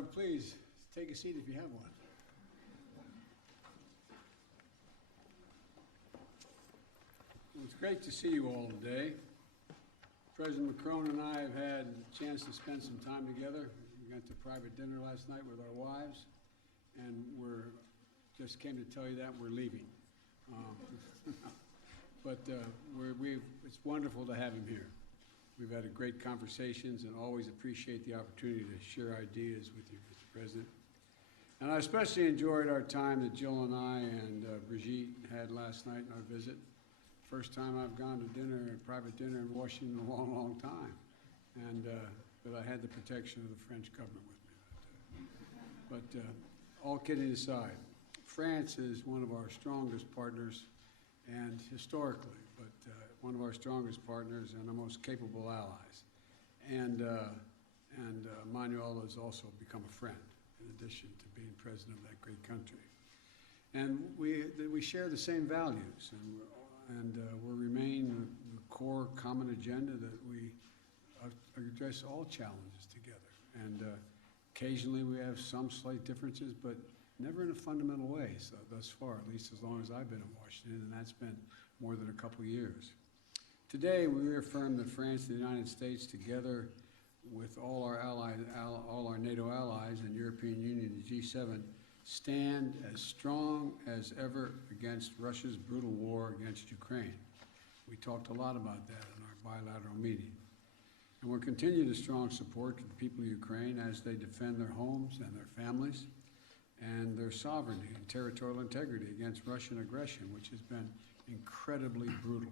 everyone, please take a seat if you have one. Well, it's great to see you all today. President Macron and I have had a chance to spend some time together. We went to private dinner last night with our wives, and just came to tell you that we're leaving. It's wonderful to have him here. We've had great conversations and always appreciate the opportunity to share ideas with you, Mr. President. And I especially enjoyed our time that Jill and I and Brigitte had last night in our visit. First time I've gone to dinner, a private dinner in Washington in a long, long time. But I had the protection of the French government with me. All kidding aside, France is one of our strongest partners, and historically, one of our strongest partners and our most capable allies. And Emmanuel has also become a friend, in addition to being president of that great country. And we share the same values, and we remain the core common agenda that we address all challenges together. And occasionally we have some slight differences, but never in a fundamental way thus far, at least as long as I've been in Washington, and that's been more than a couple years. Today, we reaffirm that France and the United States, together with all our allies, all our NATO allies and European Union and G7, stand as strong as ever against Russia's brutal war against Ukraine. We talked a lot about that in our bilateral meeting. And we'll continue to strong support to the people of Ukraine as they defend their homes and their families and their sovereignty and territorial integrity against Russian aggression, which has been incredibly brutal.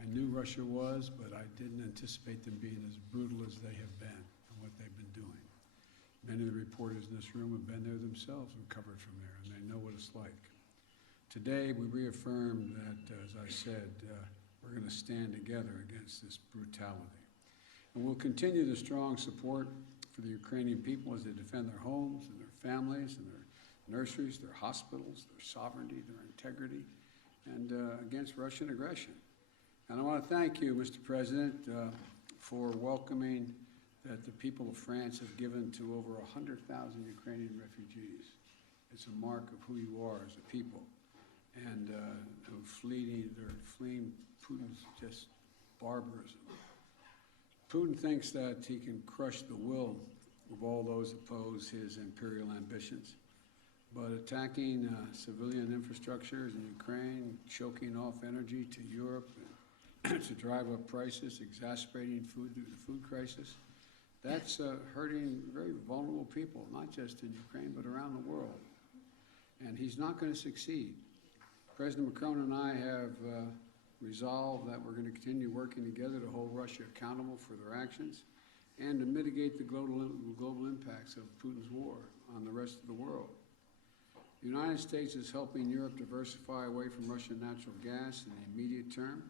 I knew Russia was, but I didn't anticipate them being as brutal as they have been and what they've been doing. Many of the reporters in this room have been there themselves and covered from there, and they know what it's like. Today, we reaffirm that, as I said, we're going to stand together against this brutality. And we'll continue the strong support for the Ukrainian people as they defend their homes and their families and their nurseries, their hospitals, their sovereignty, their integrity, and against Russian aggression. And I want to thank you, Mr. President, for welcoming that the people of France have given to over 100,000 Ukrainian refugees. It's a mark of who you are as a people. And they're fleeing Putin's just barbarism. Putin thinks that he can crush the will of all those oppose his imperial ambitions. But attacking civilian infrastructures in Ukraine, choking off energy to Europe, to drive up prices, exacerbating the food crisis, that's hurting very vulnerable people, not just in Ukraine, but around the world. And he's not going to succeed. President Macron and I have resolved that we're going to continue working together to hold Russia accountable for their actions and to mitigate the global impacts of Putin's war on the rest of the world. The United States is helping Europe diversify away from Russian natural gas in the immediate term,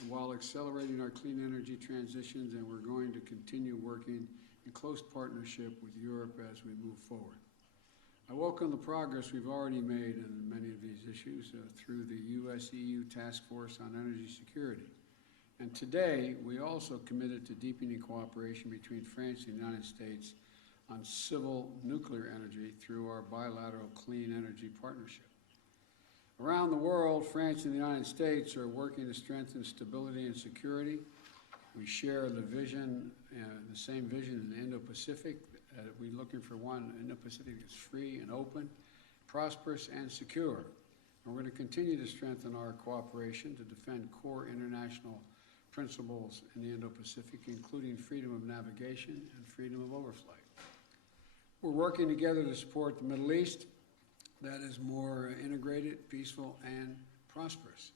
and while accelerating our clean energy transitions, and we're going to continue working in close partnership with Europe as we move forward. I welcome the progress we've already made in many of these issues through the US-EU Task Force on Energy Security. And today, we also committed to deepening cooperation between France and the United States on civil nuclear energy through our bilateral clean energy partnership. Around the world, France and the United States are working to strengthen stability and security. We share the vision, the same vision in the Indo-Pacific. We're looking for one Indo-Pacific that's free and open, prosperous and secure. And we're going to continue to strengthen our cooperation to defend core international principles in the Indo-Pacific, including freedom of navigation and freedom of overflight. We're working together to support the Middle East that is more integrated, peaceful, and prosperous.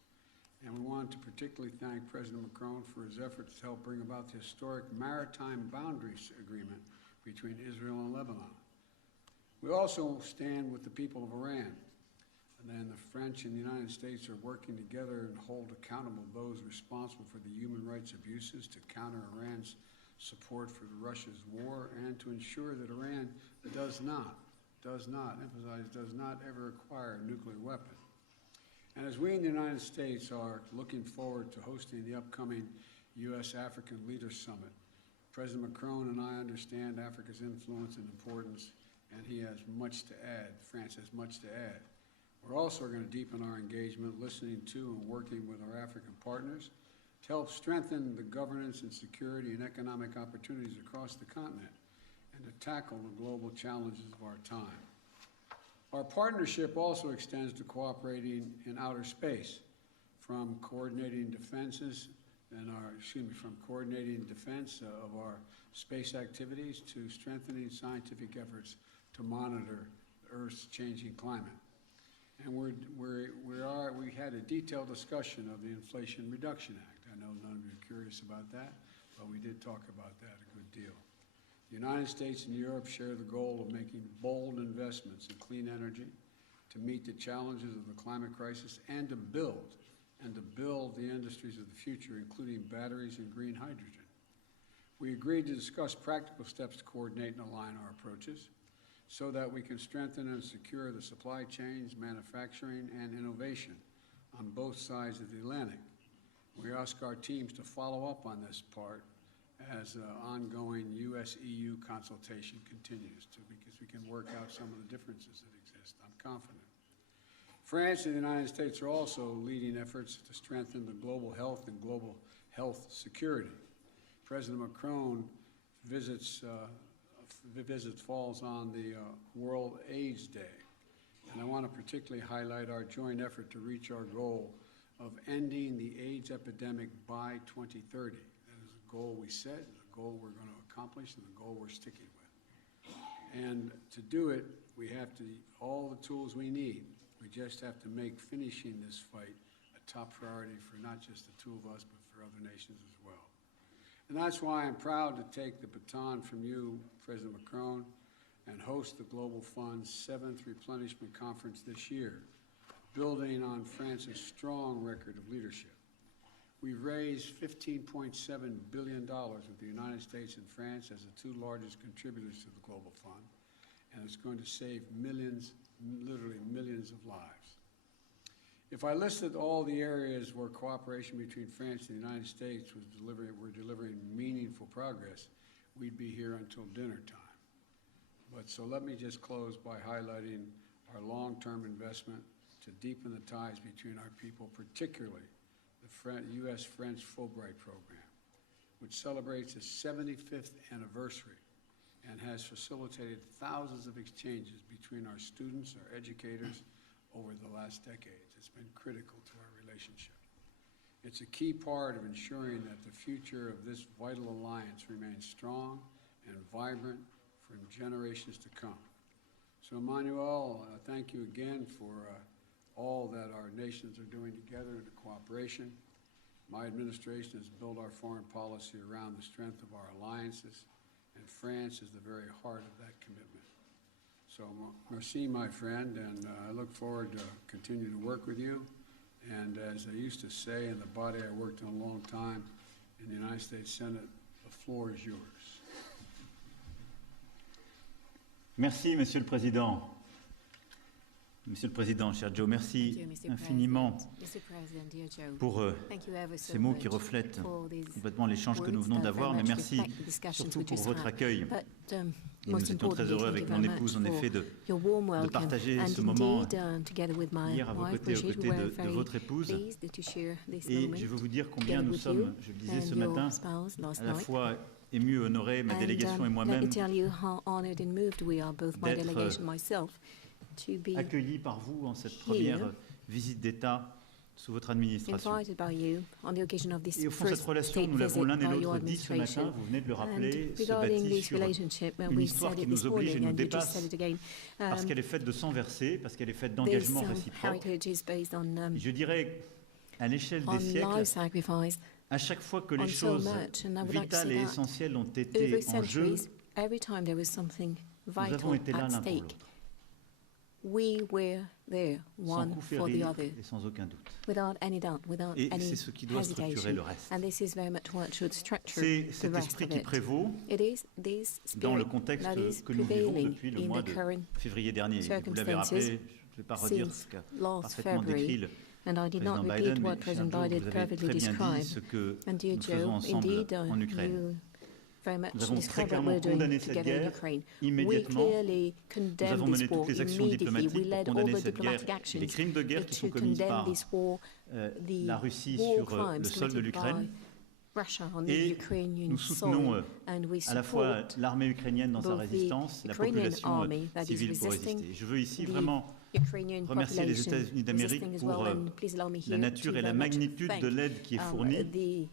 And we want to particularly thank President Macron for his efforts to help bring about the historic maritime boundaries agreement between Israel and Lebanon. We also stand with the people of Iran. And then the French and the United States are working together and hold accountable those responsible for the human rights abuses to counter Iran's support for Russia's war and to ensure that Iran does not ever acquire a nuclear weapon. And as we in the United States are looking forward to hosting the upcoming U.S.-African Leaders Summit, President Macron and I understand Africa's influence and importance, and he has much to add. France has much to add. We're also going to deepen our engagement, listening to and working with our African partners to help strengthen the governance and security and economic opportunities across the continent and to tackle the global challenges of our time. Our partnership also extends to cooperating in outer space, from coordinating defenses and from coordinating defense of our space activities to strengthening scientific efforts to monitor Earth's changing climate. And we had a detailed discussion of the Inflation Reduction Act. I know none of you are curious about that, but we did talk about that a good deal. The United States and Europe share the goal of making bold investments in clean energy to meet the challenges of the climate crisis and to build the industries of the future, including batteries and green hydrogen. We agreed to discuss practical steps to coordinate and align our approaches so that we can strengthen and secure the supply chains, manufacturing, and innovation on both sides of the Atlantic. We ask our teams to follow up on this part as ongoing U.S.-EU consultation continues, because we can work out some of the differences that exist. I'm confident. France and the United States are also leading efforts to strengthen the global health and global health security. President Macron visits falls on the World AIDS Day, and I want to particularly highlight our joint effort to reach our goal of ending the AIDS epidemic by 2030. That is a goal we set, a goal we're going to accomplish, and a goal we're sticking with. And to do it, we have all the tools we need. We just have to make finishing this fight a top priority for not just the two of us, but for other nations as well. And that's why I'm proud to take the baton from you, President Macron, and host the Global Fund's 7th Replenishment Conference this year, building on France's strong record of leadership. We've raised $15.7 billion with the United States and France as the two largest contributors to the Global Fund, and it's going to save millions, literally millions of lives. If I listed all the areas where cooperation between France and the United States were delivering meaningful progress, we'd be here until dinner time. But so let me just close by highlighting our long-term investment to deepen the ties between our people, particularly the U.S.-French Fulbright program, which celebrates its 75th anniversary and has facilitated thousands of exchanges between our students, our educators, over the last decades. It's been critical to our relationship. It's a key part of ensuring that the future of this vital alliance remains strong and vibrant for generations to come. So, Emmanuel, thank you again for all that our nations are doing together in the cooperation. My administration has built our foreign policy around the strength of our alliances, and France is the very heart of that commitment. So, merci, my friend, and I look forward to continue to work with you. And as I used to say in the body I worked in a long time in the United States Senate, the floor is yours. Merci, Monsieur le Président. Monsieur le Président, cher Joe, merci infiniment pour ces mots qui reflètent complètement l'échange que nous venons d'avoir, mais merci surtout pour votre accueil. Et nous étions très heureux avec mon épouse, en effet, de partager ce moment hier à vos côtés, aux côtés de votre épouse. Et je veux vous dire combien nous sommes, je le disais ce matin, à la fois émus, honorés, ma délégation et moi-même, d'être accueillis par vous en cette première visite d'État sous votre administration. Et au fond, cette relation, nous l'avons l'un et l'autre dit ce matin, vous venez de le rappeler, se bâtit sur une histoire qui nous oblige et nous dépasse parce qu'elle est faite de sang versé, parce qu'elle est faite d'engagement réciproque. Et je dirais, à l'échelle des siècles, à chaque fois que les choses vitales et essentielles ont été en jeu, nous avons été là l'un pour l'autre. Sans coup férir et sans aucun doute. Et c'est ce qui doit structurer le reste. C'est cet esprit qui prévaut dans le contexte que nous vivons depuis le mois de février dernier. Et vous l'avez rappelé, je ne vais pas redire ce qu'a parfaitement décrit le président Biden, mais vous avez très bien dit ce que nous faisons ensemble en Ukraine. Nous avons très clairement condamné cette guerre immédiatement. Nous avons mené toutes les actions diplomatiques pour condamner cette guerre et les crimes de guerre qui sont commis par la Russie sur le sol de l'Ukraine. Et nous soutenons à la fois l'armée ukrainienne dans sa résistance, la population civile pour résister. Je veux ici vraiment remercier les États-Unis d'Amérique pour la nature et la magnitude de l'aide qui est fournie,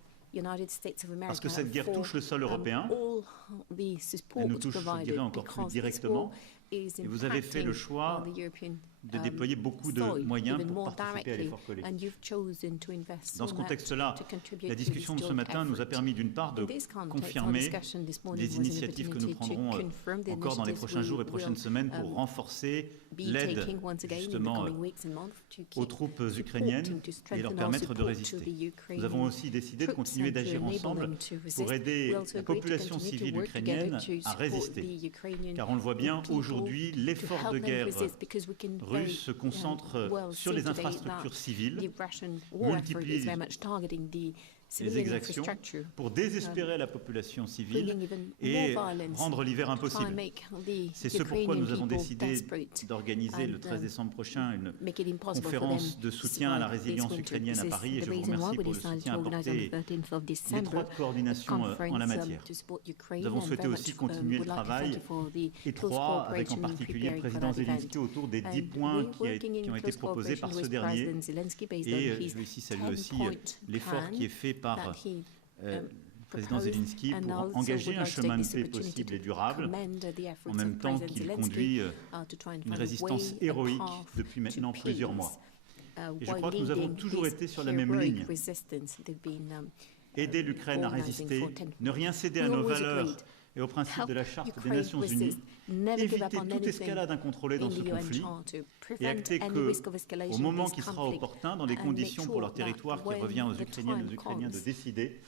parce que cette guerre touche le sol européen, elle nous touche, je dirais, encore plus directement, et vous avez fait le choix de déployer beaucoup de moyens pour participer à l'effort collectif. Dans ce contexte-là, la discussion de ce matin nous a permis d'une part de confirmer des initiatives que nous prendrons encore dans les prochains jours et prochaines semaines pour renforcer l'aide justement aux troupes ukrainiennes et leur permettre de résister. Nous avons aussi décidé de continuer d'agir ensemble pour aider la population civile ukrainienne à résister. Car on le voit bien, aujourd'hui, l'effort de guerre russe se concentre sur les infrastructures civiles, multiplie les exactions pour désespérer la population civile et rendre l'hiver impossible. C'est ce pourquoi nous avons décidé d'organiser le 13 décembre prochain une conférence de soutien à la résilience ukrainienne à Paris, et je vous remercie pour le soutien apporté et l'étroite coordination en la matière. Nous avons souhaité aussi continuer le travail étroit avec en particulier le président Zelensky autour des 10 points qui ont été proposés par ce dernier, et je veux ici saluer aussi l'effort qui est fait par le président Zelensky pour engager un chemin de paix possible et durable, en même temps qu'il conduit une résistance héroïque depuis maintenant plusieurs mois. Et je crois que nous avons toujours été sur la même ligne. Aider l'Ukraine à résister, ne rien céder à nos valeurs et aux principes de la Charte des Nations Unies, éviter toute escalade incontrôlée dans ce conflit et acter qu'au moment qui sera opportun, dans les conditions pour leur territoire qui revient aux Ukrainiennes et aux Ukrainiens de décider,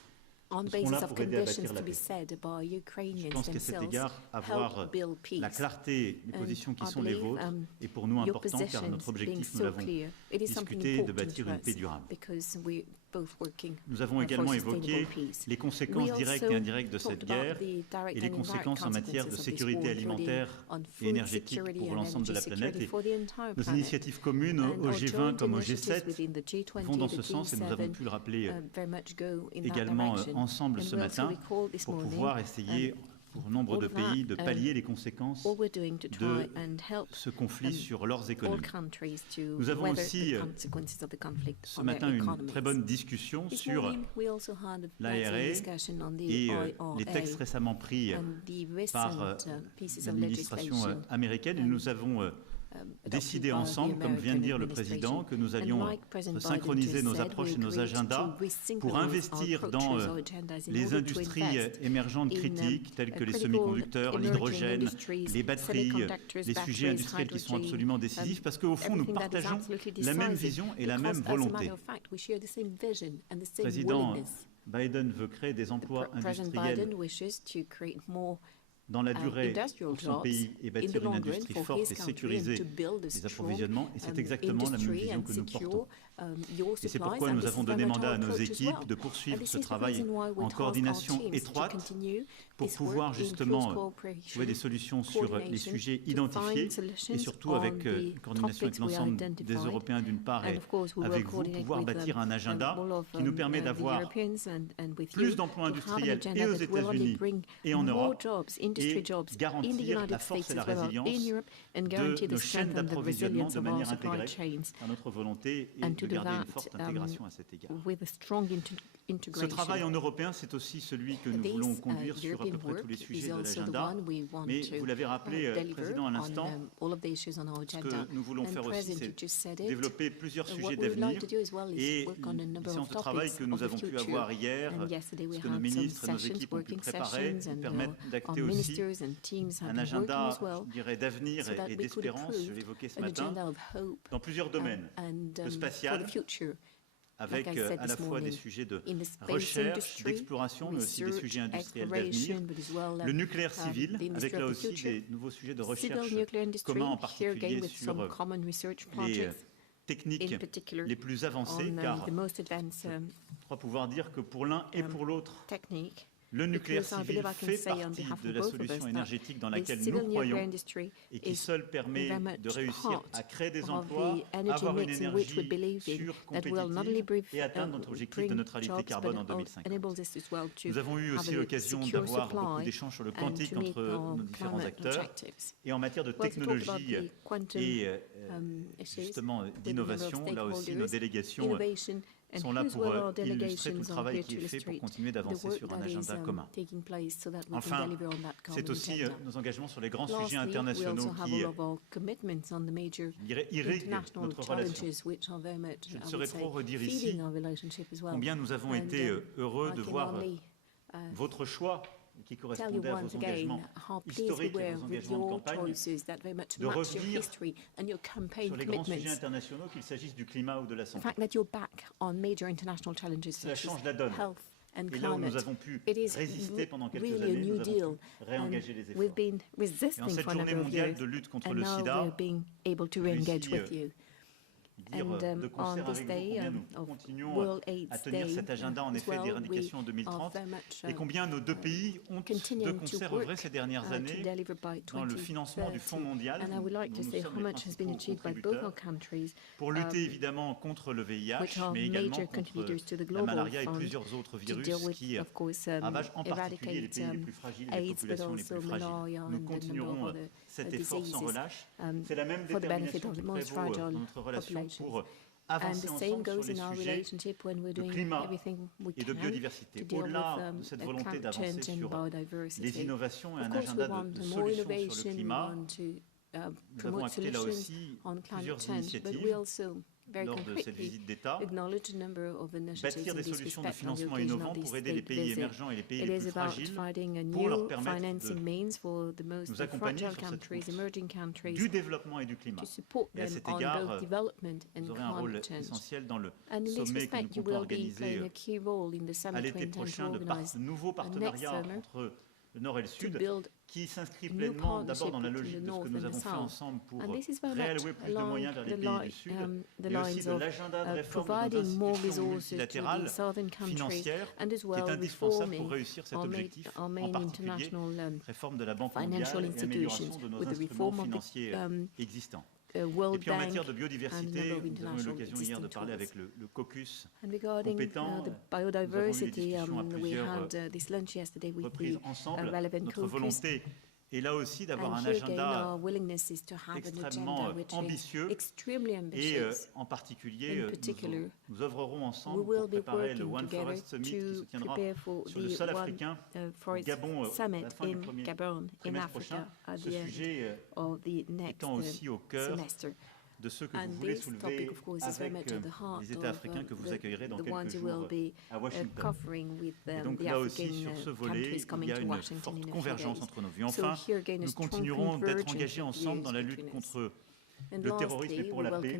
nous serons là pour aider à bâtir la paix. Je pense qu'à cet égard, avoir la clarté des positions qui sont les vôtres est pour nous important, car notre objectif, nous l'avons discuté, est de bâtir une paix durable. Nous avons également évoqué les conséquences directes et indirectes de cette guerre et les conséquences en matière de sécurité alimentaire et énergétique pour l'ensemble de la planète. Et nos initiatives communes au G20 comme au G7 vont dans ce sens, et nous avons pu le rappeler également ensemble ce matin pour pouvoir essayer pour nombre de pays de pallier les conséquences de ce conflit sur leurs économies. Nous avons aussi ce matin une très bonne discussion sur l'ARE et les textes récemment pris par l'administration américaine. Et nous avons décidé ensemble, comme vient de dire le Président, que nous allions synchroniser nos approches et nos agendas pour investir dans les industries émergentes critiques telles que les semi-conducteurs, l'hydrogène, les batteries, les sujets industriels qui sont absolument décisifs, parce qu'au fond, nous partageons la même vision et la même volonté. Le président Biden veut créer des emplois industriels dans la durée pour son pays et bâtir une industrie forte et sécuriser les approvisionnements. Et c'est exactement la même vision que nous portons. Et c'est pourquoi nous avons donné mandat à nos équipes de poursuivre ce travail en coordination étroite pour pouvoir justement trouver des solutions sur les sujets identifiés et surtout avec une coordination avec l'ensemble des Européens d'une part et avec vous, pouvoir bâtir un agenda qui nous permet d'avoir plus d'emplois industriels et aux États-Unis et en Europe, et garantir la force et la résilience de nos chaînes d'approvisionnement de manière intégrée à notre volonté et de garder une forte intégration à cet égard. Ce travail en européen, c'est aussi celui que nous voulons conduire sur à peu près tous les sujets de l'agenda, mais vous l'avez rappelé, Président, à l'instant, ce que nous voulons faire aussi, c'est développer plusieurs sujets d'avenir, et les séances de travail que nous avons pu avoir hier, ce que nos ministres et nos équipes ont pu préparer, nous permettent d'acter aussi un agenda, je dirais, d'avenir et d'espérance, je l'évoquais ce matin, dans plusieurs domaines, le spatial, avec à la fois des sujets de recherche, d'exploration, mais aussi des sujets industriels d'avenir, le nucléaire civil, avec là aussi des nouveaux sujets de recherche communs, en particulier sur les techniques les plus avancées, car je crois pouvoir dire que pour l'un et pour l'autre, Le nucléaire civil fait partie de la solution énergétique dans laquelle nous croyons et qui seule permet de réussir à créer des emplois, avoir une énergie sûre, compétitive et atteindre notre objectif de neutralité carbone en 2050. Nous avons eu aussi l'occasion d'avoir beaucoup d'échanges sur le quantique entre nos différents acteurs et en matière de technologie et justement d'innovation, là aussi nos délégations sont là pour illustrer tout le travail qui est fait pour continuer d'avancer sur un agenda commun. Enfin, c'est aussi nos engagements sur les grands sujets internationaux qui, je dirais, irriguent notre relation. Je ne saurais trop redire ici combien nous avons été heureux de voir votre choix qui correspondait à vos engagements historiques et vos engagements de campagne, de revenir sur les grands sujets internationaux, qu'il s'agisse du climat ou de la santé. Cela change la donne. Et là où nous avons pu résister pendant quelques années, nous avons pu réengager les efforts. Et en cette journée mondiale de lutte contre le sida, dire de concert avec vous combien nous continuons à tenir cet agenda en effet d'éradication en 2030 et combien nos deux pays ont de concert œuvré ces dernières années dans le financement du Fonds mondial dont nous sommes les principaux contributeurs pour lutter évidemment contre le VIH mais également contre la malaria et plusieurs autres virus qui ravagent en particulier les pays les plus fragiles et les populations les plus fragiles. Nous continuerons cet effort sans relâche. C'est la même détermination qui prévaut dans notre relation pour avancer ensemble sur les sujets de climat et de biodiversité. Au-delà de cette volonté d'avancer sur les innovations et un agenda de solutions sur le climat, nous avons acté là aussi plusieurs initiatives lors de cette visite d'État, bâtir des solutions de financement innovants pour aider les pays émergents et les pays les plus fragiles pour leur permettre de nous accompagner sur cette route du développement et du climat. Et à cet égard, vous aurez un rôle essentiel dans le sommet que nous comptons organiser à l'été prochain, de nouveaux partenariats entre le Nord et le Sud, qui s'inscrit pleinement d'abord dans la logique de ce que nous avons fait ensemble pour réallouer plus de moyens vers les pays du Sud, mais aussi de l'agenda de réforme de nos institutions multilatérales financières, qui est indispensable pour réussir cet objectif, en particulier réforme de la Banque mondiale et amélioration de nos instruments financiers existants. Et puis en matière de biodiversité, nous avons eu l'occasion hier de parler avec le caucus compétent. Nous avons eu des discussions à plusieurs reprises ensemble. Notre volonté est là aussi d'avoir un agenda extrêmement ambitieux et en particulier nous œuvrerons ensemble pour préparer le One Forest Summit qui se tiendra sur le sol africain au Gabon à la fin du premier trimestre prochain. Ce sujet étant aussi au cœur de ceux que vous voulez soulever avec les États africains que vous accueillerez dans quelques jours à Washington. Et donc là aussi, sur ce volet, il y a une forte convergence entre nos vues. Enfin, nous continuerons d'être engagés ensemble dans la lutte contre le terrorisme et pour la paix.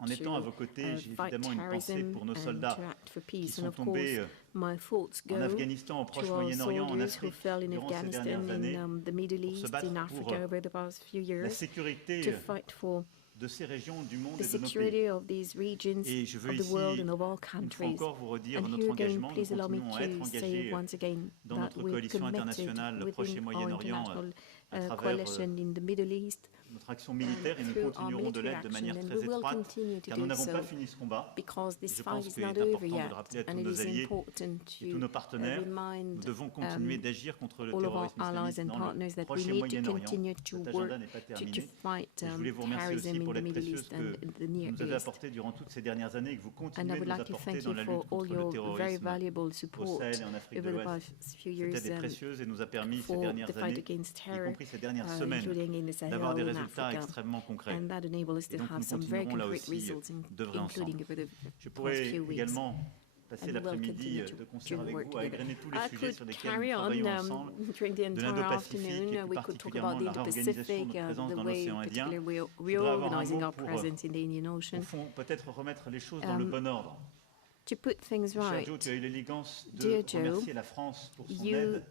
En étant à vos côtés, j'ai évidemment une pensée pour nos soldats qui sont tombés en Afghanistan, au Proche-Moyen-Orient, en Afrique, durant ces dernières années, pour se battre pour la sécurité de ces régions du monde et de nos pays. Et je veux ici, une fois encore, vous redire notre engagement. Nous continuons à être engagés dans notre coalition internationale, le Proche et Moyen-Orient, à travers notre action militaire, et nous continuerons de l'être de manière très étroite, car nous n'avons pas fini ce combat. Et je pense qu'il est important de le rappeler à tous nos alliés et tous nos partenaires. Nous devons continuer d'agir contre le terrorisme islamiste dans le Proche et Moyen-Orient. Cet agenda n'est pas terminé. Et je voulais vous remercier aussi pour l'aide précieuse que vous nous avez apportée durant toutes ces dernières années et que vous continuez de nous apporter dans la lutte contre le terrorisme au Sahel et en Afrique de l'Ouest. Cette aide est précieuse et nous a permis ces dernières années, y compris ces dernières semaines, d'avoir des résultats extrêmement concrets. Et donc nous continuerons là aussi d'œuvrer ensemble. Je pourrais également passer l'après-midi de concert avec vous à égrener tous les sujets sur lesquels nous travaillons ensemble, de l'Indo-Pacifique et plus particulièrement de la réorganisation de notre présence dans l'océan Indien. Je voudrais avoir un mot pour, au fond, peut-être remettre les choses dans le bon ordre. Cher Joe, tu as eu l'élégance de remercier la France pour son aide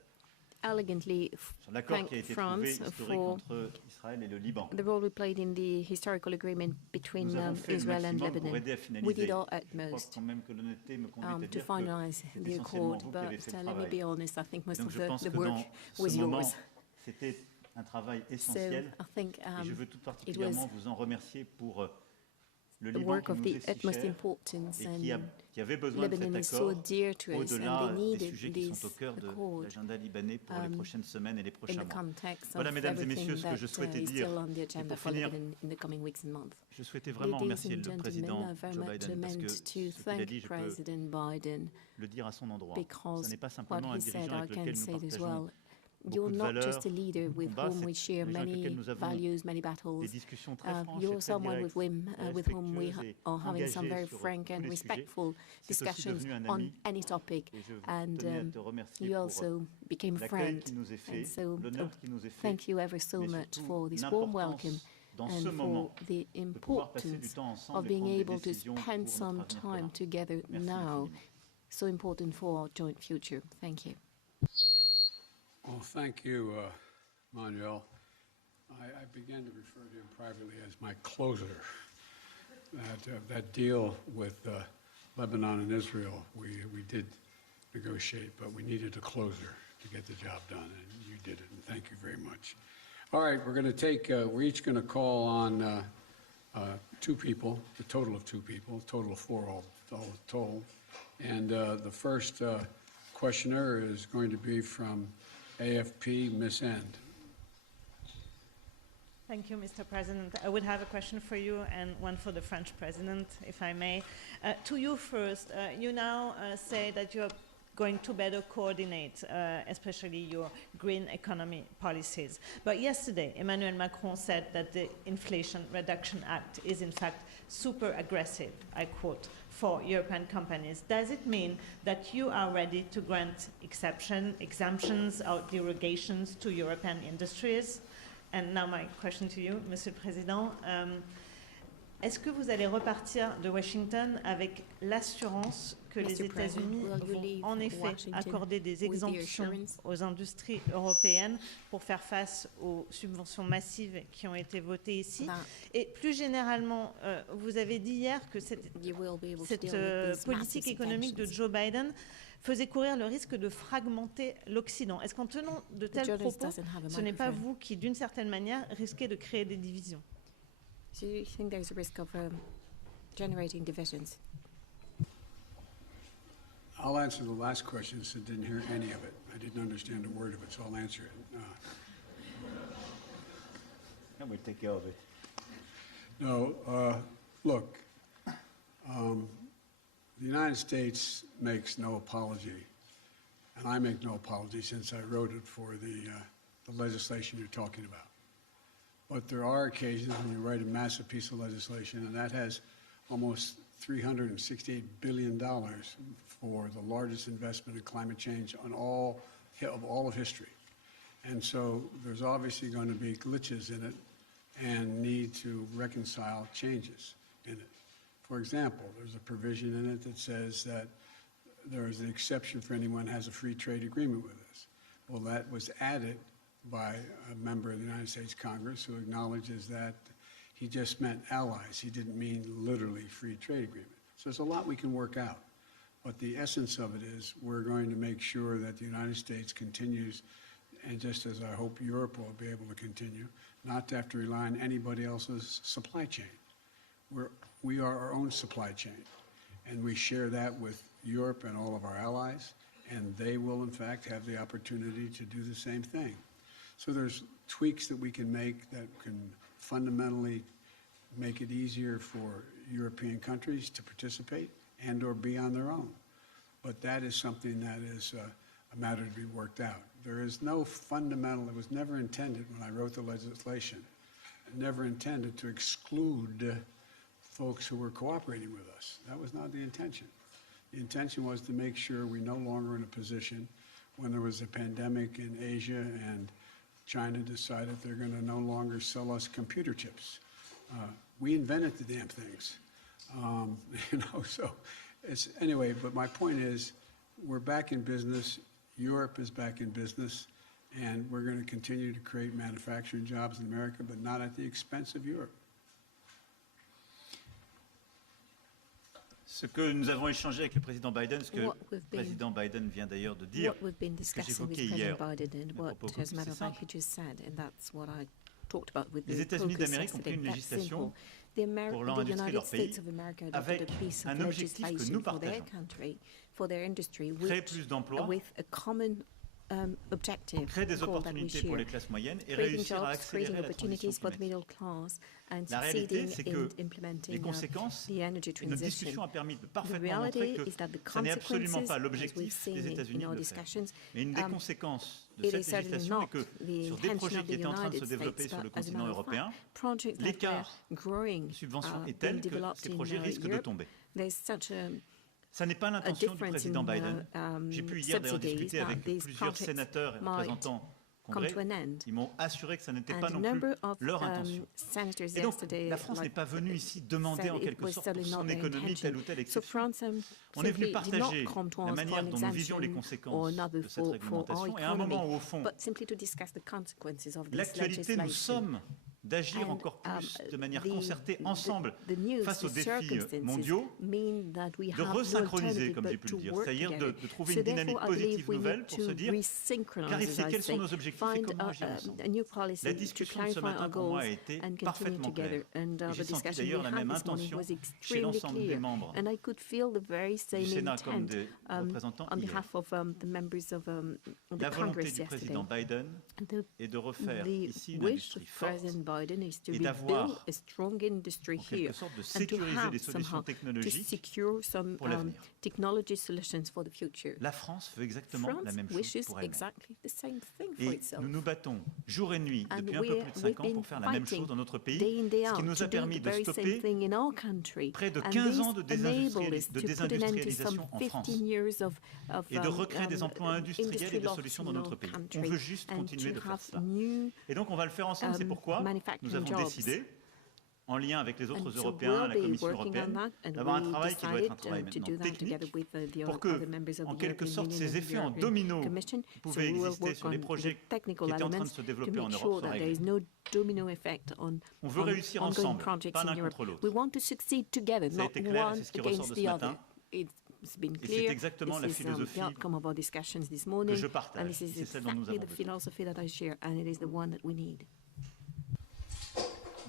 elegantly l'accord qui a thank été trouvé France historique for entre Israël et le Liban. the role we played in the historical agreement between Nous avons fait le Israel and maximum pour Lebanon. aider à We finaliser. did our Je crois utmost quand même que l'honnêteté me conduit à to dire que finalize c'est the essentiellement accord, vous qui avez but fait le let me travail. be honest, I think most Donc of je pense the que work dans was ce moment, yours. c'était un travail So essentiel I think et je veux tout it particulièrement was vous en remercier pour le the Liban work qui of nous the est si utmost cher importance, et and qui avait besoin de Lebanon is cet so accord dear to us, and au-delà they des needed sujets qui this sont au cœur de accord l'agenda libanais pour les prochaines semaines et les in prochains the mois. context Voilà, of mesdames et everything messieurs, ce que that je souhaitais is dire. still on the Et agenda pour for finir, Lebanon in the coming weeks and months. je souhaitais vraiment Ladies remercier and le gentlemen, président I very Joe much Biden parce meant que to ce qu'il a thank dit, je peux President Biden le dire à son endroit. because Ce n'est pas what simplement un he said, dirigeant I avec can lequel nous say it as partageons well. beaucoup You're de not valeurs, just a leader beaucoup de with combats, whom c'est we share des gens avec lesquels many nous avons values, many des battles. discussions très franches et You're très someone directes, with whom we respectueuses et are having some very engagées sur frank tous and les sujets. respectful C'est aussi discussions devenu un on ami any topic. et je And tenais à te remercier you pour also became a l'accueil friend. qui nous est fait, And so l'honneur qui nous est fait, thank you ever so mais much surtout for this warm welcome l'importance dans ce and moment for the de pouvoir passer du importance temps ensemble of et being prendre des able to décisions spend pour some notre avenir time commun. together Merci now. infiniment. So important for our joint future. Thank you. Well, thank you, Manuel. I began to refer to him privately as my closer. That deal with Lebanon and Israel, we did negotiate, but we needed a closer to get the job done, and you did it, and thank you very much. All right, we're going to take, we're each going to call on two people, the total of two people, total of four all told. And the first questioner is going to be from AFP, Miss End. Thank you, Mr. President. I would have a question for you and one for the French President, if I may. To you first, you now say that you're going to better coordinate, especially your green economy policies. But yesterday, Emmanuel Macron said that the Inflation Reduction Act is in fact super aggressive, I quote, for European companies. Does it mean that you are ready to grant exemptions or derogations to European industries? And now my question to you, Monsieur le Président. Est-ce que vous allez repartir de Washington avec l'assurance que les États-Unis vont en effet accorder des exemptions aux industries européennes pour faire face aux subventions massives qui ont été votées ici? Et plus généralement, vous avez dit hier que cette politique économique de Joe Biden faisait courir le risque de fragmenter l'Occident. Est-ce qu'en tenant de tels propos, ce n'est pas vous qui, d'une certaine manière, risquez de créer des divisions? So you think there's a risk of generating divisions? I'll answer the last question, since I didn't hear any of it. I didn't understand a word of it, so I'll answer it. And we'll take care of it. No, look, the United States makes no apology, and I make no apology since I wrote it for the legislation you're talking about. But there are occasions when you write a massive piece of legislation, and that has almost $368 billion for the largest investment in climate change of all of history. And so there's obviously going to be glitches in it and need to reconcile changes in it. For example, there's a provision in it that says that there is an exception for anyone who has a free trade agreement with us. Well, that was added by a member of the United States Congress who acknowledges that he just meant allies. He didn't mean literally free trade agreement. So there's a lot we can work out. But the essence of it is we're going to make sure that the United States continues, and just as I hope Europe will be able to continue, not to have to rely on anybody else's supply chain. We are our own supply chain, and we share that with Europe and all of our allies, and they will, in fact, have the opportunity to do the same thing. So there's tweaks that we can make that can fundamentally make it easier for European countries to participate and or be on their own. But that is something that is a matter to be worked out. There is no fundamental, it was never intended when I wrote the legislation, never intended to exclude folks who were cooperating with us. That was not the intention. The intention was to make sure we're no longer in a position when there was a pandemic in Asia and China decided they're going to no longer sell us computer chips. We invented the damn things, so anyway, but my point is we're back in business. Europe is back in business, And we're going to continue to create manufacturing jobs in America, but not at the expense of Europe. Ce que nous avons échangé avec le président Biden, ce que le président Biden vient d'ailleurs de dire, ce que j'évoquais hier, les États-Unis d'Amérique ont pris une législation pour leur industrie, leur pays, avec un objectif que nous partageons, créer plus d'emplois, créer des opportunités pour les classes moyennes et réussir à accélérer la transition climatique. La réalité, c'est que les conséquences, et notre discussion a permis de parfaitement montrer que ce n'est absolument pas l'objectif des États-Unis de le faire. Mais une des conséquences de cette législation est que sur des projets qui étaient en train de se développer sur le continent européen, l'écart de subvention est tel que ces projets risquent de tomber. Ça n'est pas l'intention du président Biden. J'ai pu hier d'ailleurs discuter avec plusieurs sénateurs et représentants Congrès. Ils m'ont assuré que ça n'était pas non plus leur intention. Et donc, la France n'est pas venue ici demander en quelque sorte pour son économie telle ou telle exception. On est venu partager la manière dont nous visions les conséquences de cette réglementation et à un moment où, au fond, l'actualité nous somme d'agir encore plus de manière concertée ensemble face aux défis mondiaux, de resynchroniser, comme j'ai pu le dire, c'est-à-dire de trouver une dynamique positive nouvelle pour se dire, clarifier quels sont nos objectifs et comment agir ensemble. La discussion de ce matin pour moi a été parfaitement claire. J'ai senti d'ailleurs la même intention chez l'ensemble des membres du Sénat comme des représentants hier. La volonté du président Biden est de refaire ici une industrie forte et d'avoir, en quelque sorte, de sécuriser les solutions technologiques pour l'avenir. La France veut exactement la même chose pour elle-même. Et nous nous battons jour et nuit depuis un peu plus de 5 ans pour faire la même chose dans notre pays, ce qui nous a permis de stopper près de 15 ans de désindustrialisation en France et de recréer des emplois industriels et des solutions dans notre pays. On veut juste continuer de faire ça. Et donc on va le faire ensemble, c'est pourquoi nous avons décidé, en lien avec les autres Européens, la Commission européenne, d'avoir un travail qui doit être un travail maintenant technique pour que, en quelque sorte, ces effets en domino qui pouvaient exister sur les projets qui étaient en train de se développer en Europe soient réglés. On veut réussir ensemble, pas l'un contre l'autre. Ça a été clair et c'est ce qui ressort de ce matin. Et c'est exactement la philosophie que je partage. C'est celle dont nous avons besoin.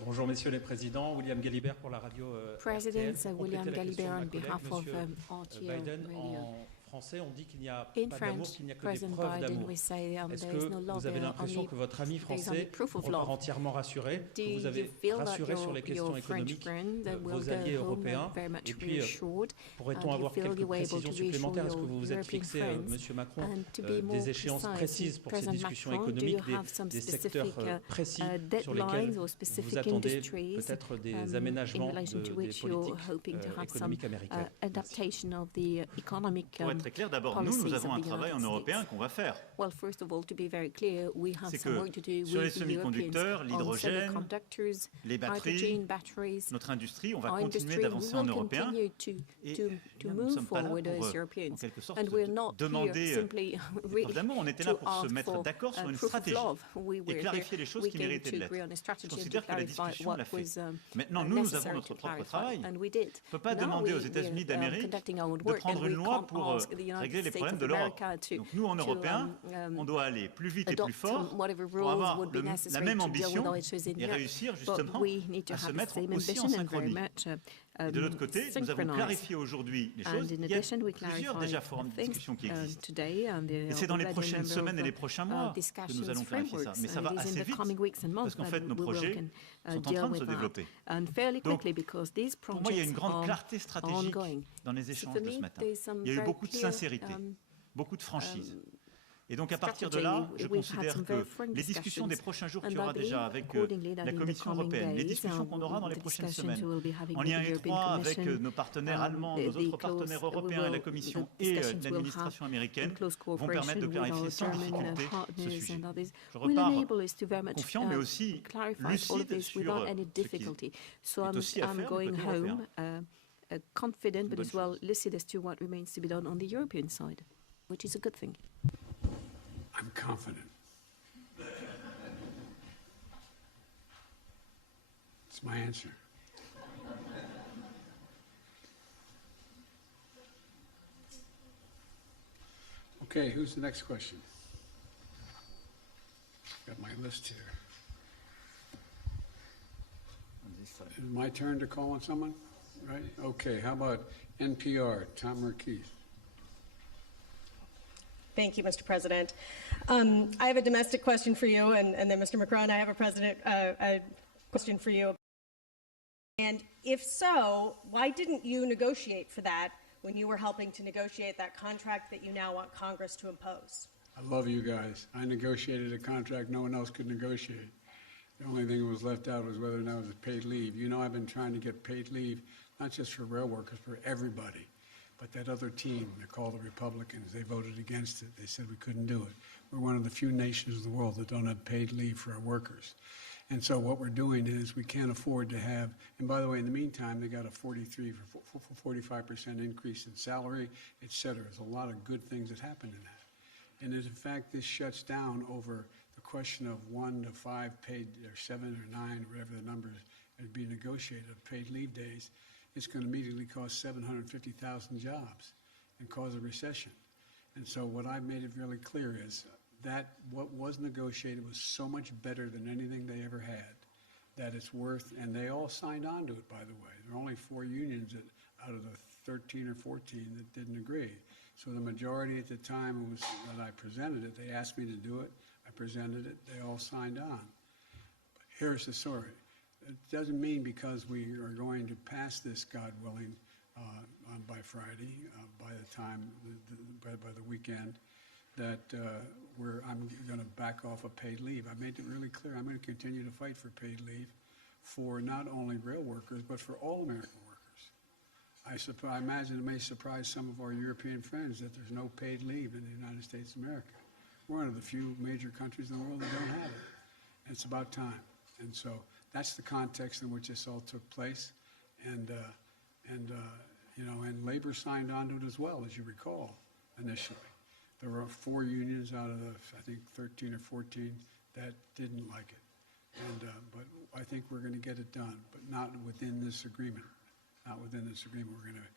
Bonjour Messieurs les Présidents, William Galibert pour la radio RTL. William Galibert on behalf of RTL Biden, Radio. En français, on dit qu'il n'y a In pas d'amour, French, qu'il n'y a que des President preuves Biden, d'amour. we say Est-ce there is no que love, vous avez l'impression que votre ami français repart entièrement rassuré, que vous avez rassuré sur les questions économiques vos alliés européens? Et puis, pourrait-on avoir quelques précisions supplémentaires? Est-ce que vous vous êtes fixé, Monsieur Macron, des échéances précises pour ces discussions économiques, des secteurs précis sur lesquels vous attendez peut-être des aménagements des politiques économiques américaines? Pour être très clair, d'abord, nous avons un travail en européen qu'on va faire. C'est que sur les semi-conducteurs, l'hydrogène, les batteries, notre industrie, on va continuer d'avancer en européen. Et nous ne sommes pas là pour, en quelque sorte, demander preuves d'amour. On était là pour se mettre d'accord sur une stratégie et clarifier les choses qui méritaient de l'être. Je considère que la discussion l'a fait. Maintenant, nous avons notre propre travail. On ne peut pas demander aux États-Unis d'Amérique de prendre une loi pour régler les problèmes de l'Europe. Donc nous, en Européens, on doit aller plus vite et plus fort pour avoir la même ambition et réussir justement à se mettre aussi en synchronie. Et de l'autre côté, nous avons clarifié aujourd'hui les choses. Il y a plusieurs déjà formes de discussion qui existent. Et c'est dans les prochaines semaines et les prochains mois que nous allons clarifier ça. Mais ça va assez vite, parce qu'en fait, nos projets sont en train de se développer. Donc, pour moi, il y a une grande clarté stratégique dans les échanges de ce matin. Il y a eu beaucoup de sincérité, beaucoup de franchise. Et donc à partir de là, je considère que les discussions des prochains jours qu'il y aura déjà avec la Commission européenne, les discussions qu'on aura dans les prochaines semaines, en lien étroit avec nos partenaires allemands, nos autres partenaires européens et la Commission et l'administration américaine, vont permettre de clarifier sans difficulté ce sujet. Je repars confiant mais aussi lucide sur ce qui est aussi à faire du côté européen. Confident, but as well lucid as to what remains to be done on the European side, which is a good thing. I'm confident. That's my answer. Okay, who's the next question? Got my list here. On this side. Is it my turn to call on someone? Right? Okay, how about NPR, Tom Merkeith? Thank you, Mr. President. I have a domestic question for you, and then Mr. Macron, I have a question for you. And if so, why didn't you negotiate for that when you were helping to negotiate that contract that you now want Congress to impose? I love you guys. I negotiated a contract no one else could negotiate. The only thing that was left out was whether or not it was paid leave. You know, I've been trying to get paid leave, not just for rail workers, for everybody. But that other team, they're called the Republicans, they voted against it. They said we couldn't do it. We're one of the few nations in the world that don't have paid leave for our workers. And so what we're doing is we can't afford to have, and by the way, in the meantime, they got a 45% increase in salary, et cetera. There's a lot of good things that happen in that. And as in fact, this shuts down over the question of 1 to 5 paid, or 7 or 9, whatever the numbers are being negotiated of paid leave days. It's going to immediately cost 750,000 jobs and cause a recession. And so what I've made it really clear is that what was negotiated was so much better than anything they ever had, that it's worth, and they all signed on to it, by the way. There are only 4 unions out of the 13 or 14 that didn't agree. So the majority at the time was that I presented it. They asked me to do it. I presented it. They all signed on. But here's the story. It doesn't mean because we are going to pass this, God willing, by Friday, by the time, by the weekend, that I'm going to back off of paid leave. I made it really clear. I'm going to continue to fight for paid leave for not only rail workers, but for all American workers. I imagine it may surprise some of our European friends that there's no paid leave in the United States of America. We're one of the few major countries in the world that don't have it. And it's about time. And so that's the context in which this all took place. And labor signed on to it as well, as you recall, initially. There were 4 unions out of the, I think, 13 or 14 that didn't like it. But I think we're going to get it done, but not within this agreement. Not within this agreement. We're going to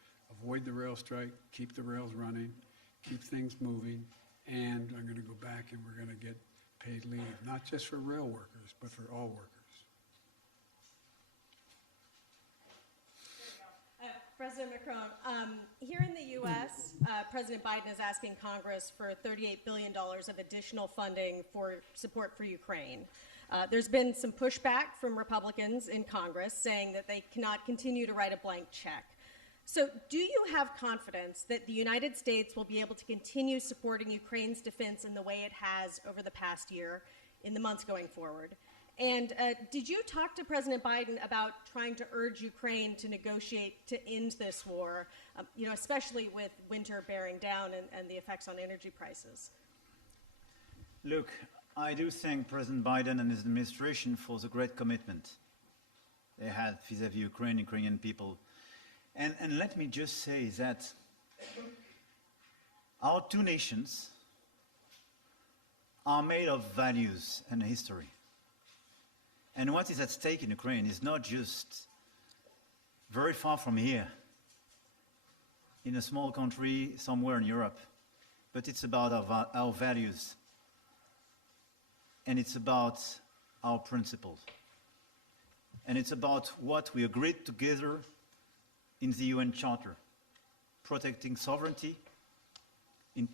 avoid the rail strike, keep the rails running, keep things moving, and I'm going to go back and we're going to get paid leave, not just for rail workers, but for all workers. President Macron, here in the U.S., President Biden is asking Congress for $38 billion of additional funding for support for Ukraine. There's been some pushback from Republicans in Congress saying that they cannot continue to write a blank check. So do you have confidence that the United States will be able to continue supporting Ukraine's defense in the way it has over the past year, in the months going forward? And did you talk to President Biden about trying to urge Ukraine to negotiate to end this war, especially with winter bearing down and the effects on energy prices? Look, I do thank President Biden and his administration for the great commitment they had vis-à-vis Ukrainian people. And let me just say that our 2 nations are made of values and history. And what is at stake in Ukraine is not just very far from here, in a small country somewhere in Europe, but it's about our values. And it's about our principles. And it's about what we agreed together in the UN Charter, protecting sovereignty, in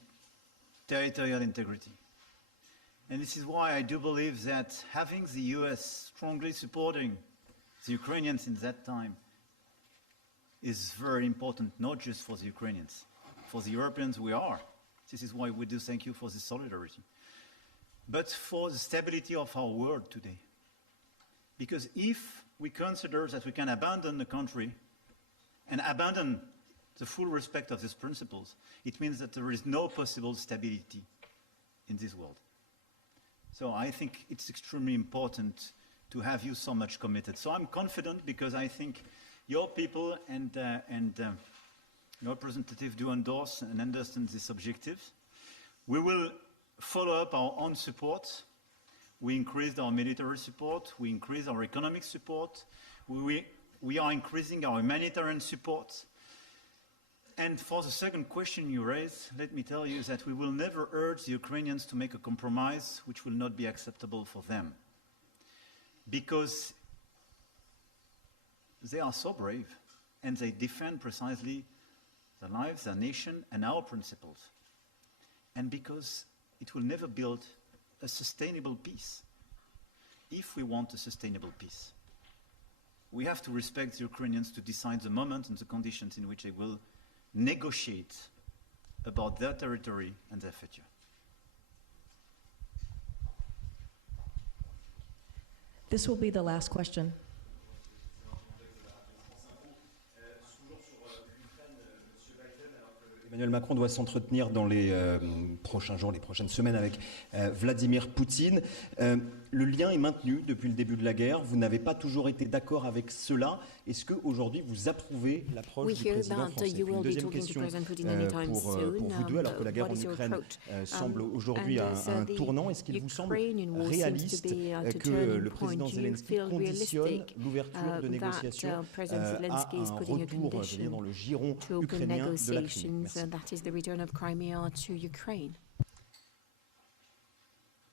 territorial integrity. And this is why I do believe that having the US strongly supporting the Ukrainians in that time is very important, not just for the Ukrainians. For the Europeans, we are. This is why we do thank you for this solidarity. But for the stability of our world today. Because if we consider that we can abandon the country and abandon the full respect of these principles, it means that there is no possible stability in this world. So I think it's extremely important to have you so much committed. So I'm confident because I think your people and your representative do endorse and understand this objective. We will follow up our own support. We increased our military support. We increased our economic support. We are increasing our humanitarian support. And for the second question you raised, let me tell you that we will never urge the Ukrainians to make a compromise which will not be acceptable for them. Because they are so brave and they defend precisely their lives, their nation, and our principles. And because it will never build a sustainable peace. If we want a sustainable peace, we have to respect the Ukrainians to decide the moment and the conditions in which they will negotiate about their territory and their future. This will be the last question. Emmanuel Macron doit s'entretenir dans les prochains jours, les prochaines semaines avec Valdímir Puti. Le lien est maintenu depuis le début de la guerre. Vous n'avez pas toujours été d'accord avec cela. Est-ce qu'aujourd'hui vous approuvez l'approche du président français? Une deuxième question pour vous deux, alors que la guerre en Ukraine semble aujourd'hui à un tournant. Est-ce qu'il vous semble réaliste que le président Zelensky conditionne l'ouverture de négociations à un retour dans le giron ukrainien de la Crimée? Merci. That is the return of Crimea to Ukraine.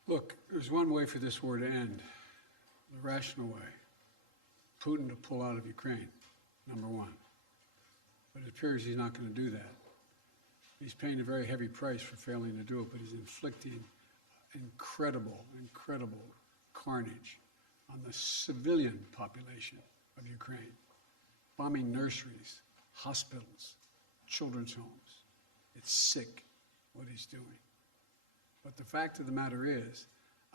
Look, there's one way for this war to end, the rational way. Putin to pull out of Ukraine, number one. But it appears he's not going to do that. He's paying a very heavy price for failing to do it, but he's inflicting incredible carnage on the civilian population of Ukraine, bombing nurseries, hospitals, children's homes. It's sick what he's doing. But the fact of the matter is,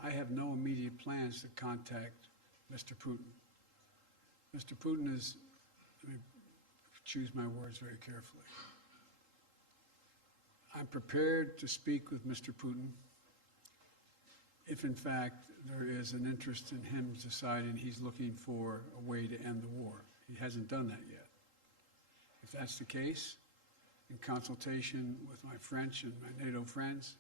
I have no immediate plans to contact Mr. Putin. Mr. Putin is, let me choose my words very carefully. I'm prepared to speak with Mr. Putin if, in fact, there is an interest in him deciding he's looking for a way to end the war. He hasn't done that yet. If that's the case, in consultation with my French and my NATO friends,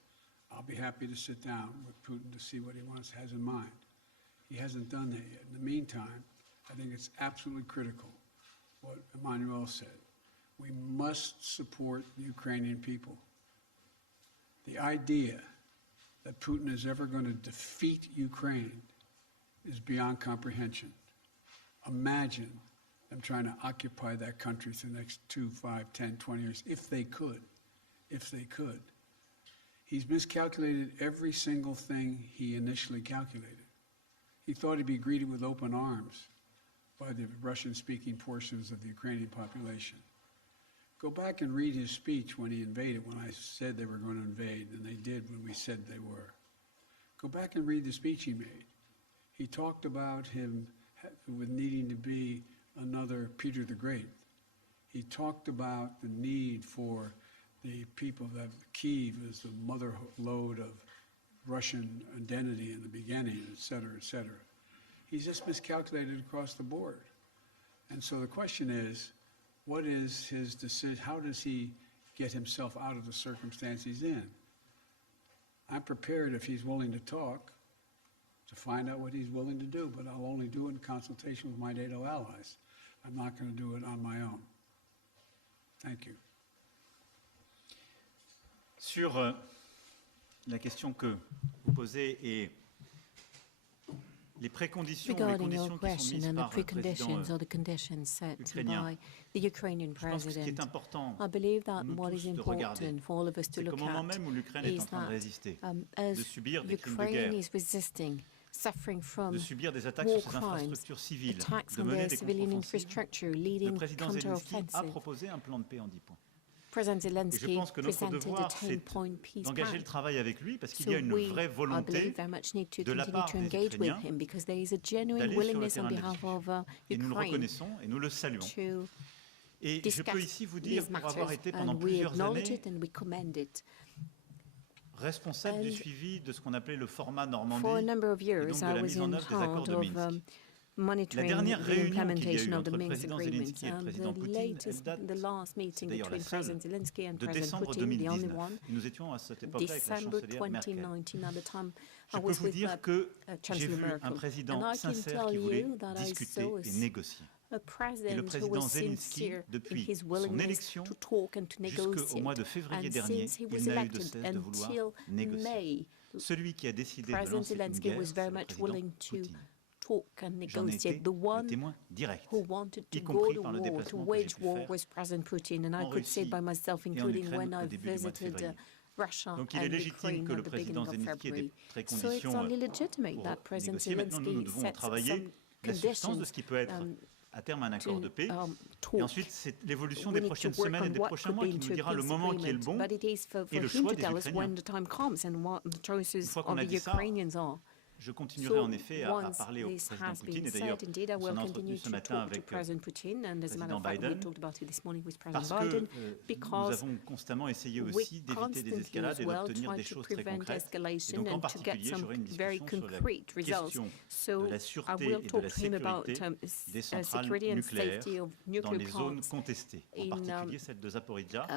I'll be happy to sit down with Putin to see what he has in mind. He hasn't done that yet. In the meantime, I think it's absolutely critical what Emmanuel said. We must support the Ukrainian people. The idea that Putin is ever going to defeat Ukraine is beyond comprehension. Imagine them trying to occupy that country for the next 2, 5, 10, 20 years, if they could. He's miscalculated every single thing he initially calculated. He thought he'd be greeted with open arms by the Russian-speaking portions of the Ukrainian population. Go back and read his speech when he invaded, when I said they were going to invade, and they did when we said they were. Go back and read the speech he made. He talked about him with needing to be another Peter the Great. He talked about the need for the people that Kyiv is the mother lode of Russian identity in the beginning, et cetera, et cetera. He's just miscalculated across the board. And so the question is, what is his decision? How does he get himself out of the circumstance he's in? I'm prepared, if he's willing to talk, to find out what he's willing to do, but I'll only do it in consultation with my NATO allies. I'm not going to do it on my own. Thank you. Sur la question que vous posez et les préconditions, regarding your question and the preconditions or the conditions set by the Ukrainian president, I believe that what is important for all of us to look at is that as Ukraine is resisting, suffering from war crimes, attacks on their civilian infrastructure, leading counter-offensive, President Zelensky presented a 10-point peace plan. D'engager le travail avec lui parce qu'il So y a une vraie I volonté believe very much need to de la continue part to des engage with Ukrainiens him because there is a genuine d'aller sur le willingness on terrain de behalf discussion. of Et nous le Ukraine reconnaissons et nous le saluons. to Et je peux ici vous dire, these pour avoir matters, été pendant and we plusieurs acknowledge années it and we commend it. responsable du And suivi de ce qu'on appelait le format For a Normandie number of et donc years, de I la was mise en in œuvre des accords charge de of Minsk. monitoring dernière the réunion qu'il y a implementation eu of the entre le Minsk président agreements. Zelensky et le And président the Poutine, latest, elle date the last meeting d'ailleurs between la seule President Zelensky and de President décembre Putin, the only 2019. one, Nous étions à cette époque-là avec la December chancelière Merkel. 2019. At the time, Je I peux was vous with dire que j'ai Chancellor vu un Merkel. président And I can sincère tell qui voulait you that I discuter saw et négocier. a Et le president who président was Zelensky, sincere in depuis his son willingness élection to talk and to jusqu'au negotiate. mois de février And dernier, since he il was n'a eu de elected cesse de vouloir until négocier. May, Celui qui a décidé de President lancer une Zelensky guerre, was c'est very le much président willing to Poutine. talk and J'en ai été negotiate. The le one témoin direct, who wanted to y go compris to par le war, to déplacement que j'ai wage pu war, faire was President Putin. And I en could say it by Russie myself, et en including Ukraine when au I début du mois de visited février. Russia Donc il est and légitime Ukraine que at le the président beginning of Zelensky ait February. des So it's préconditions only legitimate pour that President négocier. Maintenant, nous Zelensky devons set travailler some la substance de ce conditions qui peut être à terme un accord de paix. Et talk. ensuite, c'est l'évolution We des need to prochaines work semaines et on des what prochains could mois be qui nous into a dira le peace moment qui est le agreement. bon. But it is for et le him choix to des tell us Ukrainiens. when the time comes and what the choices Une fois of qu'on a the dit ça, Ukrainians are. Je continuerai So en effet à once parler au this président has Poutine. been Et d'ailleurs, said, indeed, I on will s'en a continue entretenu ce to matin talk to avec President Putin, and as a matter président of fact, we Biden, talked about it this morning with parce President que Biden, nous because avons constamment essayé we aussi d'éviter des constantly escalades as et well d'obtenir try des to choses très prevent concrètes. Et escalation donc en and to get particulier, some j'aurai une very discussion sur la concrete results. question So de la I sûreté will et de talk la to him about sécurité des centrales security and nucléaires safety of dans nuclear les zones plants contestées, en in particulier celle de Zaporizhzhia,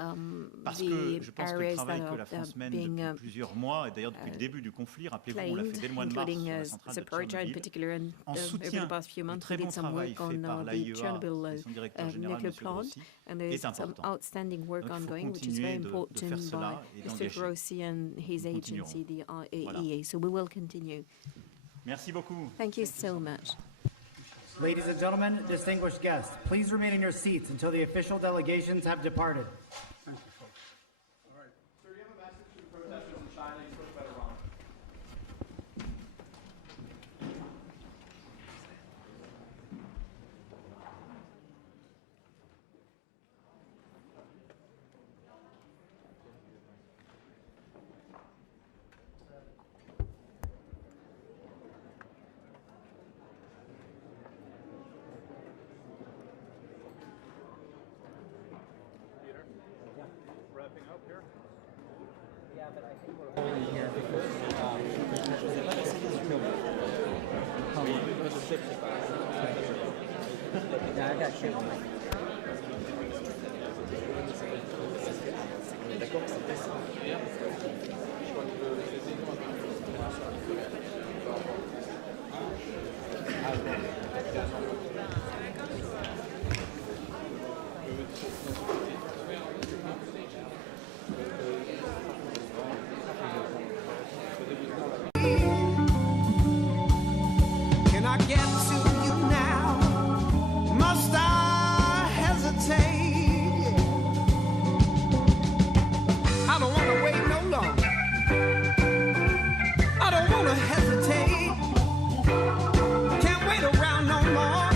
parce the que je pense que le areas travail that que la are France mène being depuis plusieurs mois, et d'ailleurs depuis le début du conflit, rappelez-vous, on l'a fait claimed, dès le mois de mars including sur la centrale de Zaporizhzhia in Tchernobyl, particular, and en over the soutien past few du months très we bon did some travail work fait on par the l'AIEA Chernobyl et son directeur général, nuclear M. plant, Grossi, and there's est some important. outstanding work Donc, il faut ongoing, which is very continuer de important faire by cela et Mr. d'engager. Grossi and his Nous agency, the Voilà. IAEA. So we will continue. Merci beaucoup. Thank you so much. Ladies and gentlemen, distinguished guests, please remain in your seats until the official delegations have departed. Thank you, folks. All right. Sir, do you have a message to the protesters in China? You spoke about Iran. Peter, wrapping up here. Can I get to you now? Must I hesitate? I don't want to wait no longer. I don't want to hesitate. Can't wait around no more.